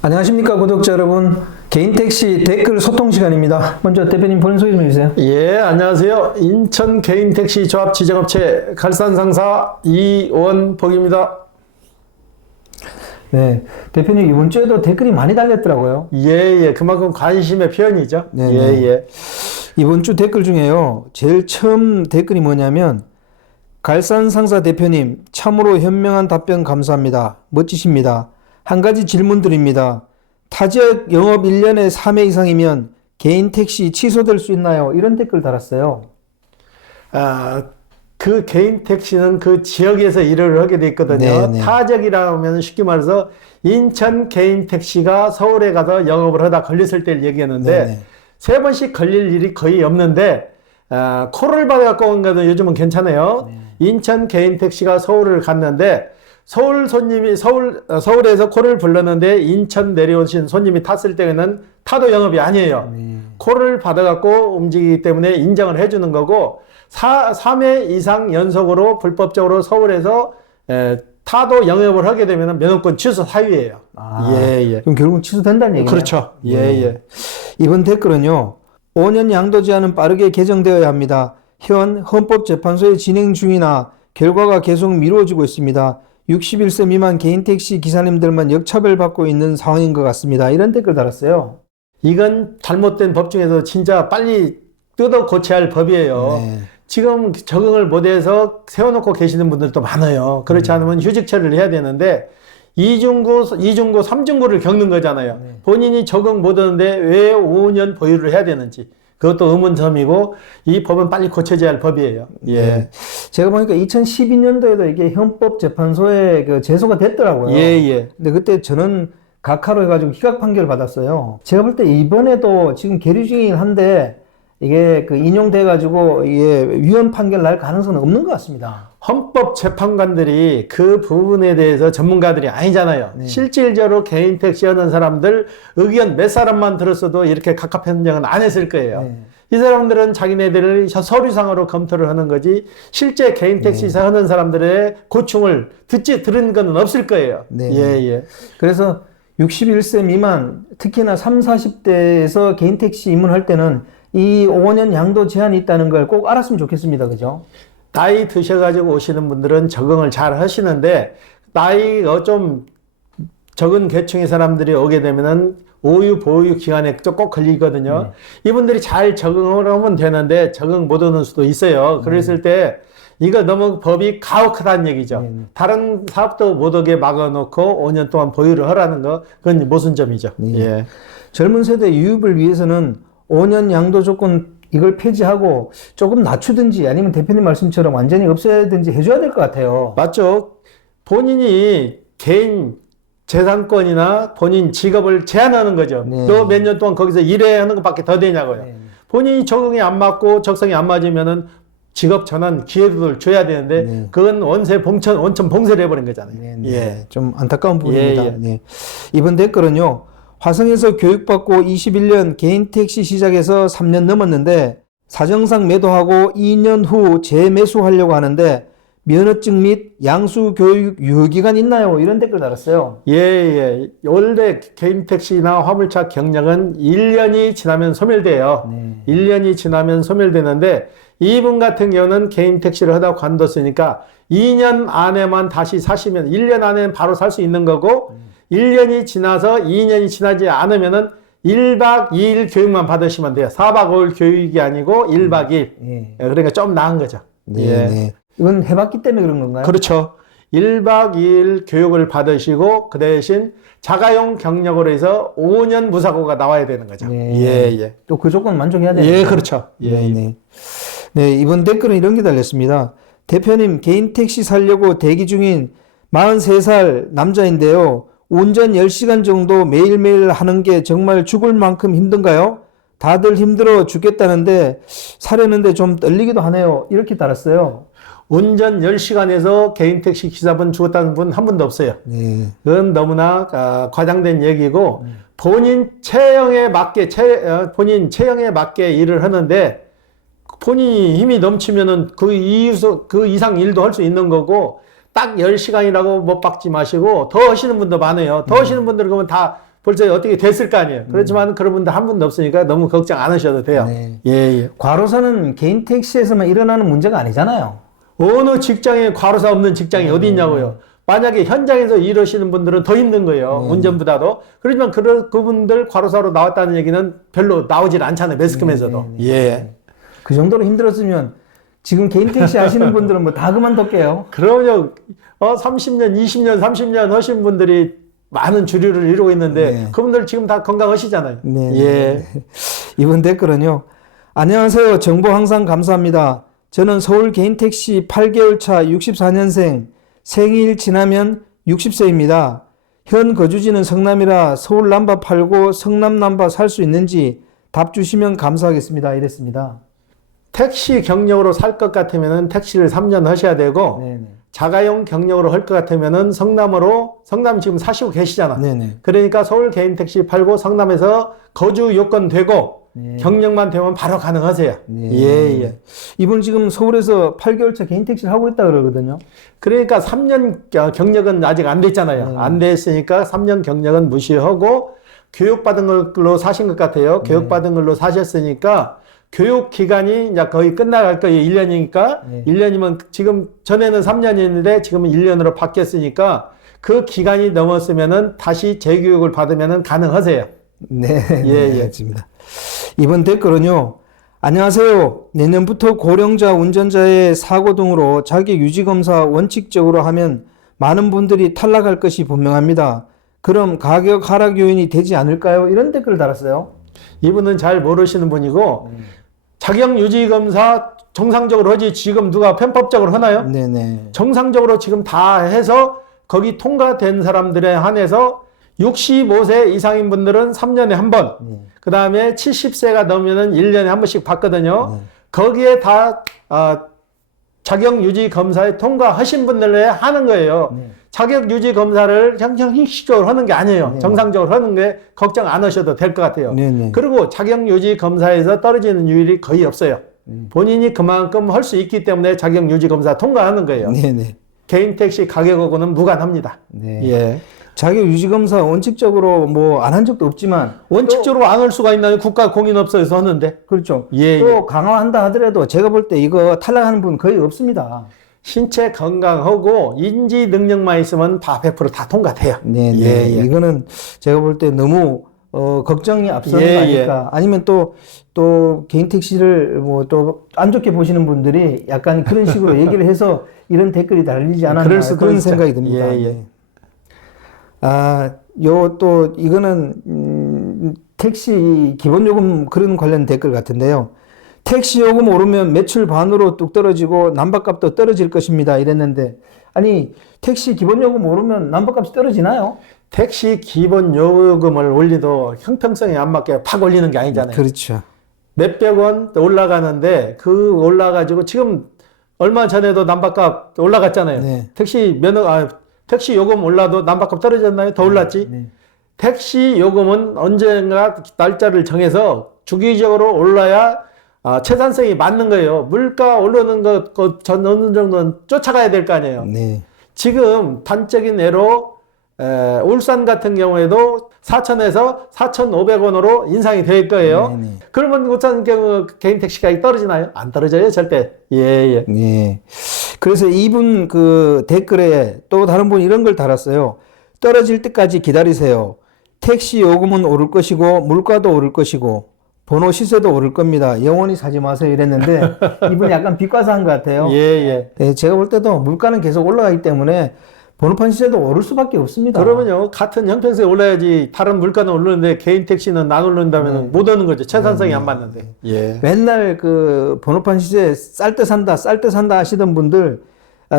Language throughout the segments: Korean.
안녕하십니까 구독자 여러분 개인 택시 댓글 소통 시간입니다. 먼저 대표님 본인 소개 좀 해주세요. 예, 안녕하세요. 인천 개인 택시 조합 지정업체 갈산 상사 이원복입니다. 네 대표님 이번 주에도 댓글이 많이 달렸더라고요. 예, 예. 그만큼 관심의 표현이죠. 네, 예, 네. 예. 이번 주 댓글 중에요 제일 처음 댓글이 뭐냐면 갈산 상사 대표님 참으로 현명한 답변 감사합니다. 멋지십니다. 한 가지 질문 드립니다. 타 지역 영업 1년에 3회 이상이면 개인 택시 취소될 수 있나요? 이런 댓글 달았어요. 아, 그 개인 택시는 그 지역에서 일을 하게 돼 있거든요. 네, 네. 타적이라면 쉽게 말해서 인천 개인 택시가 서울에 가서 영업을 하다 걸렸을 때를 얘기했는데 네, 네. 세 번씩 걸릴 일이 거의 없는데 아, 콜을 받아갖고 온 거는 요즘은 괜찮아요. 네. 인천 개인 택시가 서울을 갔는데 서울 손님이 서울 어, 서울에서 콜을 불렀는데 인천 내려오신 손님이 탔을 때는 타도 영업이 아니에요. 네. 콜을 받아갖고 움직이기 때문에 인정을 해주는 거고 사, 3회 이상 연속으로 불법적으로 서울에서 에, 타도 영업을 하게 되면 면허권 취소 사유예요. 아, 예, 예. 그럼 결국 취소된다는 얘기네요. 그렇죠. 예, 예. 이번 댓글은요. 5년 양도 제한은 빠르게 개정되어야 합니다. 현 헌법재판소의 진행 중이나 결과가 계속 미뤄지고 있습니다. 61세 미만 개인 택시 기사님들만 역차별받고 있는 상황인 것 같습니다. 이런 댓글 달았어요. 이건 잘못된 법 중에서 진짜 빨리 뜯어 고쳐야 할 법이에요. 네. 지금 적응을 못해서 세워놓고 계시는 분들도 많아요. 그렇지 않으면 휴직 처리를 해야 되는데 이중고, 이중고, 삼중고를 겪는 거잖아요. 본인이 적응 못하는데 왜 5년 보유를 해야 되는지 그것도 의문점이고 이 법은 빨리 고쳐져야 할 법이에요. 예. 네. 제가 보니까 2012년도에도 이게 헌법재판소에 그 제소가 됐더라고요. 예, 예. 근데 그때 저는 각하로 해가지고 희각 판결을 받았어요. 제가 볼 때 이번에도 지금 계류 중이긴 한데 이게 그 인용돼 가지고 이게 위헌 판결 날 가능성은 없는 것 같습니다. 헌법 재판관들이 그 부분에 대해서 전문가들이 아니잖아요. 실질적으로 개인 택시 하는 사람들 의견 몇 사람만 들었어도 이렇게 각하 판정은 안 했을 거예요. 네. 이 사람들은 자기네들을 서류상으로 검토를 하는 거지 실제 개인 택시사 하는 사람들의 고충을 듣지 들은 건 없을 거예요. 네. 예, 예. 그래서 61세 미만 특히나 3, 40대에서 개인 택시 입문할 때는 이 5년 양도 제한이 있다는 걸 꼭 알았으면 좋겠습니다. 그죠? 나이 드셔가지고 오시는 분들은 적응을 잘 하시는데 나이가 좀 적은 계층의 사람들이 오게 되면은 오유 보유 기간에 꼭 걸리거든요. 이분들이 잘 적응을 하면 되는데 적응 못 하는 수도 있어요. 그랬을 때 이거 너무 법이 가혹하다는 얘기죠. 다른 사업도 못 오게 막아놓고 5년 동안 보유를 하라는 거 그건 모순점이죠. 예. 젊은 세대 유입을 위해서는 5년 양도 조건 이걸 폐지하고 조금 낮추든지 아니면 대표님 말씀처럼 완전히 없애든지 해줘야 될 것 같아요. 맞죠. 본인이 개인 재산권이나 본인 직업을 제한하는 거죠. 네. 너몇 년 동안 거기서 일해야 하는 것밖에 더 되냐고요. 네. 본인이 적응이 안 맞고 적성이 안 맞으면은 직업 전환 기회를 줘야 되는데 네. 그건 원세 봉천 원천 봉쇄를 해버린 거잖아요. 네, 네. 예. 좀 안타까운 부분입니다. 예, 예. 네. 이번 댓글은요. 화성에서 교육받고 21년 개인 택시 시작해서 3년 넘었는데 사정상 매도하고 2년 후 재매수하려고 하는데 면허증 및 양수 교육 유효기간 있나요? 이런 댓글 달았어요. 예, 예. 원래 개인 택시나 화물차 경력은 1년이 지나면 소멸돼요. 네. 1년이 지나면 소멸되는데 이분 같은 경우는 개인 택시를 하다 관뒀으니까 2년 안에만 다시 사시면 1년 안에는 바로 살 수 있는 거고 1년이 지나서 2년이 지나지 않으면은 1박 2일 교육만 받으시면 돼요. 4박 5일 교육이 아니고 1박 2일. 예. 그러니까 좀 나은 거죠. 네, 예. 네. 이건 해봤기 때문에 그런 건가요? 그렇죠. 1박 2일 교육을 받으시고 그 대신 자가용 경력으로 해서 5년 무사고가 나와야 되는 거죠. 네. 예, 예. 또 그 조건 만족해야 되는 예, 거죠? 그렇죠. 예, 네, 예. 네. 네, 이번 댓글은 이런 게 달렸습니다. 대표님, 개인 택시 살려고 대기 중인 43살 남자인데요. 운전 10시간 정도 매일매일 하는 게 정말 죽을 만큼 힘든가요? 다들 힘들어 죽겠다는데 사려는데 좀 떨리기도 하네요. 이렇게 달았어요. 운전 10시간에서 개인 택시 기사분 죽었다는 분 한 분도 없어요. 네. 그건 너무나 아, 과장된 얘기고 본인 체형에 맞게 체, 어, 본인 체형에 맞게 일을 하는데 본인이 힘이 넘치면은 그 이유서 그 이상 일도 할 수 있는 거고 딱 10시간이라고 못 박지 마시고 더 하시는 분도 많아요. 더 하시는 분들 그러면 다 벌써 어떻게 됐을 거 아니에요. 그렇지만 그런 분들 한 분도 없으니까 너무 걱정 안 하셔도 돼요. 네. 예, 예. 과로사는 개인 택시에서만 일어나는 문제가 아니잖아요. 어느 직장에 과로사 없는 직장이 어디 있냐고요. 만약에 현장에서 일하시는 분들은 더 힘든 거예요. 운전보다도. 그렇지만 그, 그분들 과로사로 나왔다는 얘기는 별로 나오질 않잖아요. 매스컴에서도. 예. 그 정도로 힘들었으면 지금 개인 택시 하시는 분들은 뭐 다 그만뒀게요. 그럼요. 어, 30년, 20년, 30년 하신 분들이 많은 주류를 이루고 있는데 네. 그분들 지금 다 건강하시잖아요. 네. 예. 이번 댓글은요. 안녕하세요. 정보 항상 감사합니다. 저는 서울 개인 택시 8개월 차 64년생 생일 지나면 60세입니다. 현 거주지는 성남이라 서울 남바 팔고 성남 남바 살 수 있는지 답 주시면 감사하겠습니다. 이랬습니다. 택시 경력으로 살 것 같으면 택시를 3년 하셔야 되고 네네. 자가용 경력으로 할 것 같으면은 성남으로 성남 지금 사시고 계시잖아. 네네. 그러니까 서울 개인 택시 팔고 성남에서 거주 요건 되고 네. 경력만 되면 바로 가능하세요. 네. 예, 예. 이분 지금 서울에서 8개월 차 개인 택시를 하고 있다 그러거든요. 그러니까 3년 겨- 경력은 아직 안 됐잖아요. 네. 안 됐으니까 3년 경력은 무시하고 교육받은 걸로 사신 것 같아요. 네. 교육받은 걸로 사셨으니까 교육 기간이 이제 거의 끝나갈 거예요. 1년이니까. 네. 1년이면 지금 전에는 3년이었는데 지금은 1년으로 바뀌었으니까 그 기간이 넘었으면은 다시 재교육을 받으면은 가능하세요. 네, 예, 네, 예. 알겠습니다. 이번 댓글은요. 안녕하세요. 내년부터 고령자 운전자의 사고 등으로 자기 유지 검사 원칙적으로 하면 많은 분들이 탈락할 것이 분명합니다. 그럼 가격 하락 요인이 되지 않을까요? 이런 댓글을 달았어요. 이분은 잘 모르시는 분이고 자격 유지 검사 정상적으로 하지 지금 누가 편법적으로 하나요? 네, 네. 정상적으로 지금 다 해서 거기 통과된 사람들에 한해서 65세 이상인 분들은 3년에 한 번, 네. 그 다음에 70세가 넘으면은 1년에 한 번씩 받거든요. 네. 거기에 다, 아, 자격 유지 검사에 통과하신 분들에 하는 거예요. 네. 자격 유지 검사를 형식적으로 하는 게 아니에요. 네. 정상적으로 하는 게 걱정 안 하셔도 될 것 같아요. 네, 네. 그리고 자격 유지 검사에서 떨어지는 율이 거의 없어요. 본인이 그만큼 할 수 있기 때문에 자격 유지 검사 통과하는 거예요. 네, 네. 개인 택시 가격하고는 무관합니다. 네. 예. 자격 유지 검사 원칙적으로 뭐 안 한 적도 없지만 원칙적으로 안 할 수가 있나요? 국가 공인업소에서 하는데. 그렇죠. 예, 또 예. 강화한다 하더라도 제가 볼 때 이거 탈락하는 분 거의 없습니다. 신체 건강하고 인지 능력만 있으면 다 100%다 통과돼요. 네, 네. 예, 예. 이거는 제가 볼 때 너무 어, 걱정이 앞서는 예, 거 아닐까. 아니면 또, 또 개인 택시를 뭐 또 안 좋게 보시는 분들이 약간 그런 식으로 얘기를 해서 이런 댓글이 달리지 않았나. 그럴 수도 그런 있죠. 생각이 듭니다. 예, 예. 네. 아, 요 또 이거는 음, 택시 기본 요금 그런 관련 댓글 같은데요. 택시 요금 오르면 매출 반으로 뚝 떨어지고 남바값도 떨어질 것입니다. 이랬는데 아니 택시 기본 요금 오르면 남바값이 떨어지나요? 택시 기본 요금을 올리도 형평성에 안 맞게 팍 올리는 게 아니잖아요. 그렇죠. 몇백 원 올라가는데 그 올라가지고 지금 얼마 전에도 남바값 올라갔잖아요. 네. 택시 면허 아 택시 요금 올라도 남바값 떨어졌나요? 더 올랐지. 네. 택시 요금은 언젠가 날짜를 정해서 주기적으로 올라야 아, 채산성이 맞는 거예요. 물가 오르는 것전 어느 정도는 쫓아가야 될 거 아니에요. 네. 지금 단적인 예로 에, 울산 같은 경우에도 4천에서 4,500원으로 인상이 될 거예요. 네, 네. 그러면 울산 경우 개인 택시가 떨어지나요? 안 떨어져요, 절대. 예, 예. 네. 그래서 이분 그 댓글에 또 다른 분 이런 걸 달았어요. 떨어질 때까지 기다리세요. 택시 요금은 오를 것이고 물가도 오를 것이고 번호 시세도 오를 겁니다. 영원히 사지 마세요 이랬는데 이분이 약간 비과사한 것 같아요. 예, 예. 네, 제가 볼 때도 물가는 계속 올라가기 때문에 번호판 시세도 오를 수밖에 없습니다. 그러면요, 같은 형평성에 올라야지 다른 물가는 오르는데 개인 택시는 안 오른다면 못 오는 거죠. 채산성이 안 맞는데. 예. 맨날 그 번호판 시세 쌀 때 산다, 쌀 때 산다 하시던 분들 아,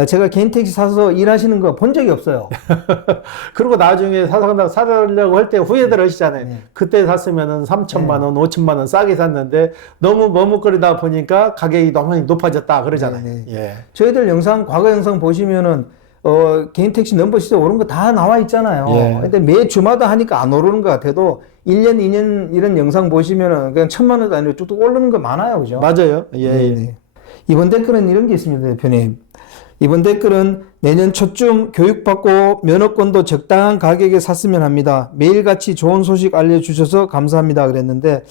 제가 개인 택시 사서 일하시는 거 본 적이 없어요. 그리고 나중에 사상당 사려고 할 때 후회들 하시잖아요. 네. 그때 샀으면은 3천만 원, 5천만 원 싸게 샀는데 너무 머뭇거리다 보니까 가격이 너무 높아졌다 그러잖아요. 네, 예. 저희들 영상 과거 영상 보시면은 어, 개인 택시 넘버 시세 오른 거 다 나와 있잖아요. 예. 근데 매 주마다 하니까 안 오르는 것 같아도 1년, 2년 이런 영상 보시면은 그냥 천만 원도 아니고 뚝뚝 오르는 거 많아요. 그죠? 맞아요. 예. 네, 예. 네. 이번 댓글은 이런 게 있습니다, 대표님. 이번 댓글은 내년 초쯤 교육받고 면허권도 적당한 가격에 샀으면 합니다. 매일같이 좋은 소식 알려주셔서 감사합니다. 그랬는데,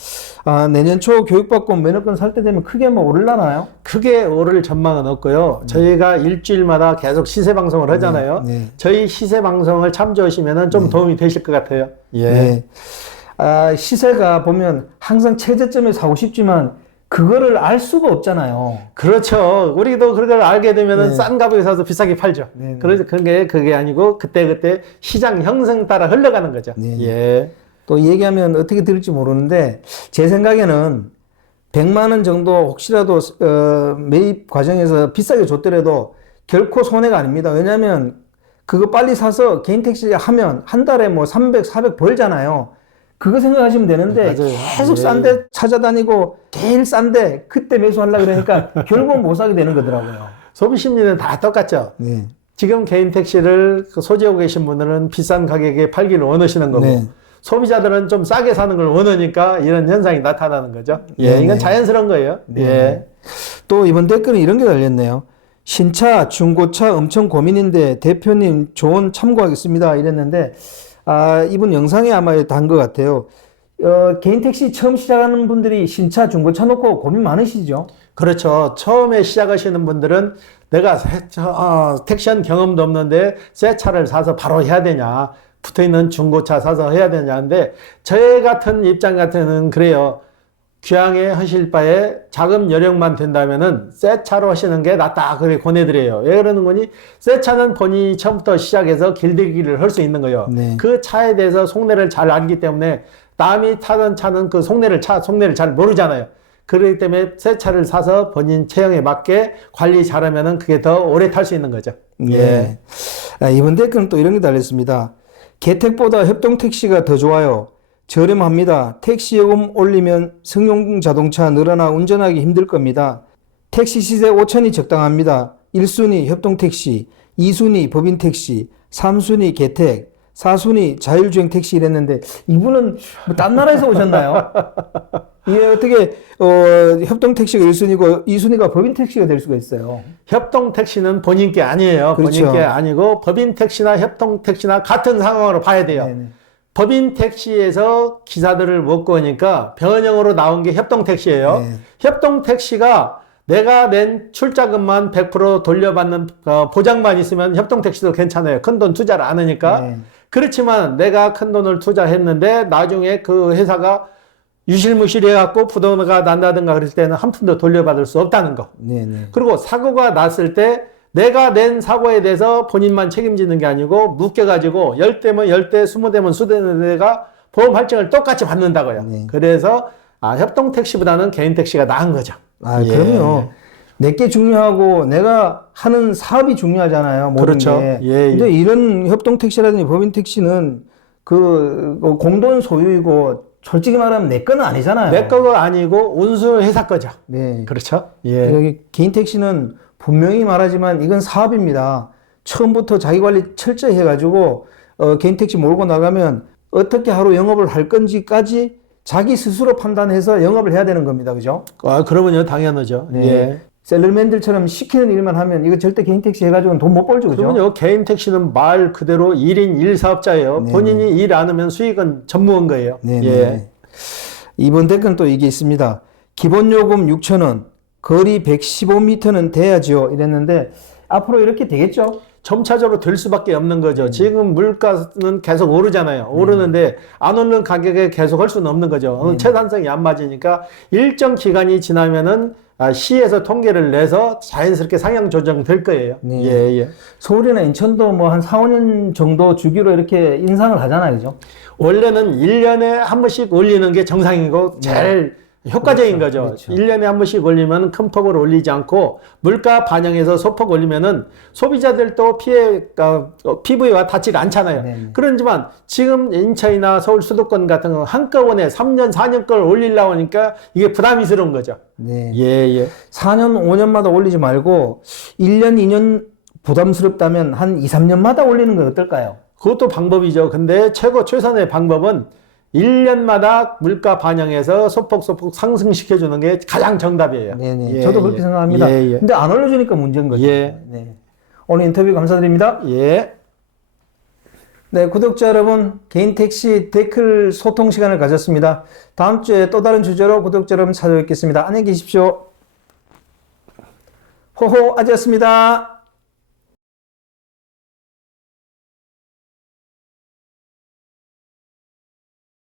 아, 내년 초 교육받고 면허권 살 때 되면 크게 뭐 오르려나요? 크게 오를 전망은 없고요. 저희가 일주일마다 계속 시세 방송을 하잖아요. 네, 네. 저희 시세 방송을 참조하시면 좀 도움이 되실 것 같아요. 예. 네. 아, 시세가 보면 항상 최저점에 사고 싶지만, 그거를 알 수가 없잖아요. 그렇죠. 우리도 그걸 알게 되면은 네. 싼 값에 사서 비싸게 팔죠. 네, 네. 그래서 그게 그게 아니고 그때 그때 시장 형성 따라 흘러가는 거죠. 네. 예. 또 얘기하면 어떻게 들을지 모르는데 제 생각에는 100만 원 정도 혹시라도 어, 매입 과정에서 비싸게 줬더라도 결코 손해가 아닙니다. 왜냐하면 그거 빨리 사서 개인 택시 하면 한 달에 뭐 300, 400 벌잖아요. 그거 생각하시면 되는데 맞아요. 계속 예. 싼데 찾아다니고 제일 싼데 그때 매수하려고 그러니까 결국은 못 사게 되는 거더라고요. 소비 심리는 다 똑같죠. 네. 지금 개인 택시를 그 소지하고 계신 분들은 비싼 가격에 팔기를 원하시는 거고 네. 소비자들은 좀 싸게 사는 걸 원하니까 이런 현상이 나타나는 거죠. 예, 네, 이건 네. 자연스러운 거예요. 네. 예. 또 이번 댓글은 이런 게 달렸네요. 신차, 중고차 엄청 고민인데 대표님 조언 참고하겠습니다. 이랬는데 아 이분 영상에 아마 단 것 같아요. 어, 개인 택시 처음 시작하는 분들이 신차, 중고차 놓고 고민 많으시죠? 그렇죠. 처음에 시작하시는 분들은 내가 어, 택시한 경험도 없는데 새 차를 사서 바로 해야 되냐, 붙어 있는 중고차 사서 해야 되냐인데 저희 같은 입장 같은 그래요. 귀향에 하실 바에 자금 여력만 된다면은 새 차로 하시는 게 낫다 그래 권해드려요. 왜 그러는 거니? 새 차는 본인이 처음부터 시작해서 길들기를 할 수 있는 거예요. 네. 그 차에 대해서 속내를 잘 알기 때문에 남이 타던 차는 그 속내를 차 속내를 잘 모르잖아요. 그렇기 때문에 새 차를 사서 본인 체형에 맞게 관리 잘하면은 그게 더 오래 탈 수 있는 거죠. 예. 아, 이번 댓글은 또 이런 게 달렸습니다. 개택보다 협동 택시가 더 좋아요. 저렴합니다. 택시 요금 올리면 승용 자동차 늘어나 운전하기 힘들 겁니다. 택시 시세 5천이 적당합니다. 1순위 협동택시, 2순위 법인택시, 3순위 개택, 4순위 자율주행 택시 이랬는데 이분은 뭐 딴 나라에서 오셨나요? 이게 어떻게 어, 협동 택시가 1순위고 2순위가 법인 택시가 될 수가 있어요. 협동 택시는 본인 게 아니에요. 그렇죠. 본인 게 아니고 법인 택시나 협동 택시나 같은 상황으로 봐야 돼요. 네네. 법인 택시에서 기사들을 먹고 오니까 변형으로 나온 게 협동 택시예요. 네. 협동 택시가 내가 낸 출자금만 100% 돌려받는 어, 보장만 있으면 협동 택시도 괜찮아요. 큰 돈 투자를 안 하니까. 네. 그렇지만 내가 큰 돈을 투자했는데 나중에 그 회사가 유실무실해 갖고 부도가 난다든가 그럴 때는 한 푼도 돌려받을 수 없다는 거. 네 네. 그리고 사고가 났을 때 내가 낸 사고에 대해서 본인만 책임지는 게 아니고 묶여가지고 열 대면 열 대, 스무 대면 수대는 데가 보험 할증을 똑같이 받는다고요. 네. 그래서 아, 협동 택시보다는 개인 택시가 나은 거죠. 아, 예. 그럼요. 내게 중요하고 내가 하는 사업이 중요하잖아요. 모든 그렇죠. 게. 예, 예. 근데 이런 협동 택시라든지 법인 택시는 그 어, 공돈 소유이고 솔직히 말하면 내 거는 아니잖아요. 내 거가 아니고 운수 회사 거죠. 네. 그렇죠. 예. 개인 택시는 분명히 말하지만 이건 사업입니다. 처음부터 자기 관리 철저히 해가지고 어, 개인 택시 몰고 나가면 어떻게 하루 영업을 할 건지까지 자기 스스로 판단해서 영업을 해야 되는 겁니다. 그죠? 아, 그러면요, 당연하죠. 네. 예. 셀러맨들처럼 시키는 일만 하면 이거 절대 개인 택시 해가지고는 돈 못 벌죠, 그죠? 그러면요, 개인 택시는 말 그대로 1인 1사업자예요. 네. 본인이 일 안 하면 수익은 전무한 거예요. 네, 예. 네. 이번 댓글은 또 이게 있습니다. 기본 요금 6,000원, 거리 115m는 돼야지요. 이랬는데 앞으로 이렇게 되겠죠? 점차적으로 될 수밖에 없는 거죠. 음. 지금 물가는 계속 오르잖아요. 오르는데 안 오르는 가격에 계속 할 수는 없는 거죠. 음. 어, 채산성이 안 맞으니까 일정 기간이 지나면은 아, 시에서 통계를 내서 자연스럽게 상향 조정될 거예요. 네. 예, 예. 서울이나 인천도 뭐 한 4, 5년 정도 주기로 이렇게 인상을 하잖아요, 그죠? 원래는 일년에 한 번씩 올리는 게 정상이고 제일 효과적인 그렇죠. 거죠. 그렇죠. 일 1년에 한 번씩 올리면 큰 폭을 올리지 않고 물가 반영해서 소폭 올리면은 소비자들도 피해 어, 어, 피부에와 닿지가 않잖아요. 네, 네. 그렇지만 지금 인천이나 서울 수도권 같은 거 한꺼번에 3년, 4년 걸 올리려고 하니까 이게 부담스러운 거죠. 네. 예, 예. 4년, 5년마다 올리지 말고 1년, 2년 부담스럽다면 한 2, 3년마다 올리는 건 어떨까요? 그것도 방법이죠. 근데 최고 최선의 방법은 1년마다 물가 반영해서 소폭소폭 상승시켜주는 게 가장 정답이에요. 네네. 예, 저도 예. 그렇게 생각합니다. 예, 예. 근데 안 올려주니까 문제인 거죠. 예. 네. 오늘 인터뷰 감사드립니다. 예. 네, 구독자 여러분, 개인 택시 댓글 소통 시간을 가졌습니다. 다음 주에 또 다른 주제로 구독자 여러분 찾아뵙겠습니다. 안녕히 계십시오. 호호 아지였습니다.